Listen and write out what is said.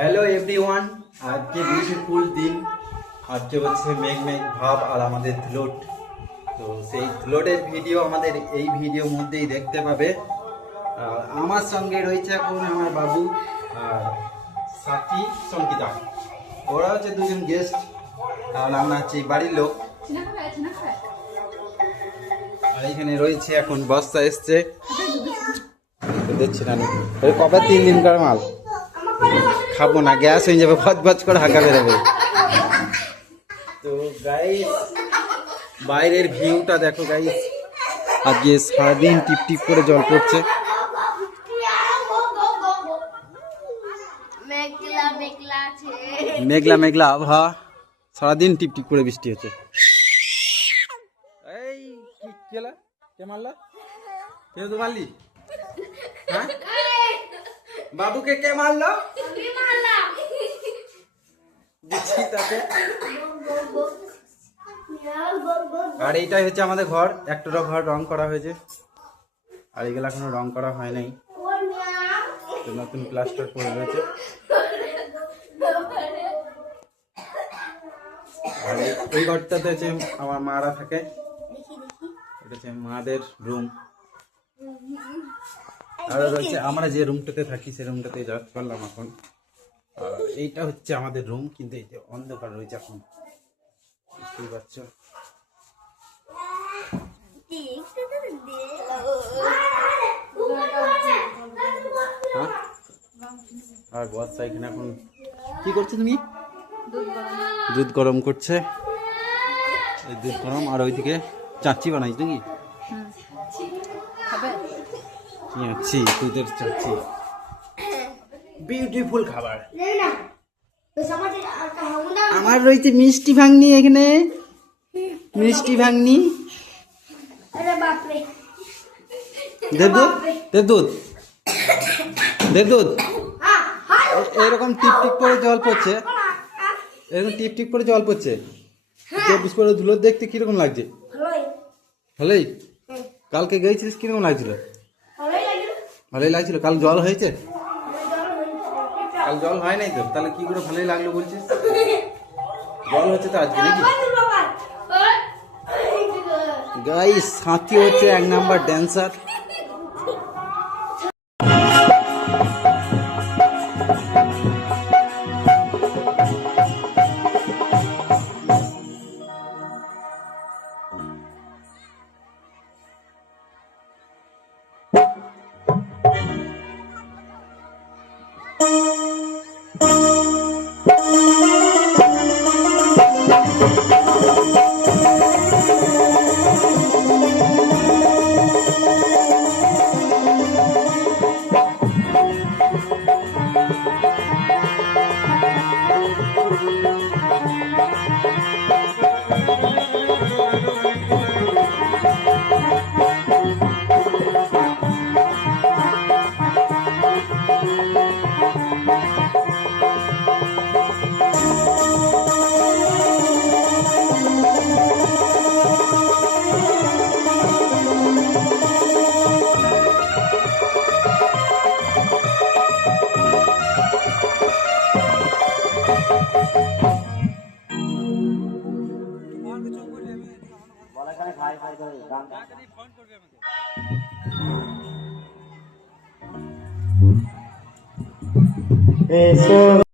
Hello everyone, আজকে beautiful দিন। আজকে হচ্ছে মেঘ মেঘ ভাব আর আমাদের ধুলোট। তো সেই ধুলোটের ভিডিও আমাদের এই ভিডিওর মধ্যেই দেখতে পাবে। আর আমার সঙ্গে রয়েছে এখন আমার বাবু আর সাথী সঙ্গীতা। ওরা হচ্ছে দুজন গেস্ট আর আমরা হচ্ছে বাড়ির লোক। আর এখানে রয়েছে এখন বস্তা এসছে, দেখছি না কবে 3 দিনকার মাল। খাবো না, গ্যাস হয়ে যাবে, ভজ ভজ করে হাঁকা বেরোবে। তো গাইস বাইরের ভিউটা দেখো গাইস, আজকে সারাদিন টিপ টিপ করে জল পড়ছে। মেঘলা মেঘলা আবহাওয়া, সারাদিন টিপ টিপ করে বৃষ্টি হচ্ছে। এই কি হলো? কে মারলা? কে তো মারলি? হ্যাঁ, বাবুকে কে মারলো? আর এইটাই হচ্ছে আমাদের ঘর। একটা ঘর রং করা হয়েছে আর এগুলো এখনো রং করা হয় নাই, নতুন প্লাস্টার করে রয়েছে। আর এই ঘরটাতে হচ্ছে আমার মারা থাকে, এটা হচ্ছে মাদের রুম। আর রয়েছে আমরা যে রুমটাতে থাকি সেই রুমটাতে যাওয়া করলাম এখন। এইটা হচ্ছে আমাদের রুম, কিন্তু এই যে অন্ধকার রয়েছে এখন, বুঝতেই পারছো। আর বর্ষা এখানে এখন কি করছো তুমি? দুধ গরম করছে, এই দুধ গরম। আর ওইদিকে চাচ্ছি বানাইছ নাকি? চাচ্ছি, দুধের চাচ্ছি, বিউটিফুল খাবার। আমার রয়েছে মিষ্টি ভাঙনি, এখানে মিষ্টি ভাঙনি, দেবদূত দেবদূত দেবদূত। এরকম টিপ টিপ করে জল পড়ছে, এরকম টিপ টিপ করে জল পড়ছে। 24 করে ধুলো দেখতে কিরকম লাগছে? ভালোই। কালকে গেছিলিস, কিরকম লাগছিল? ভালোই লাগছিল। কাল জল হয়েছে? কাল জল হয় নাই তো, তাহলে কি করে ভালোই লাগলো বলছিস? জল হচ্ছে তো আজকে নাকি? গাইস সাথী হচ্ছে 1 নাম্বার ড্যান্সার।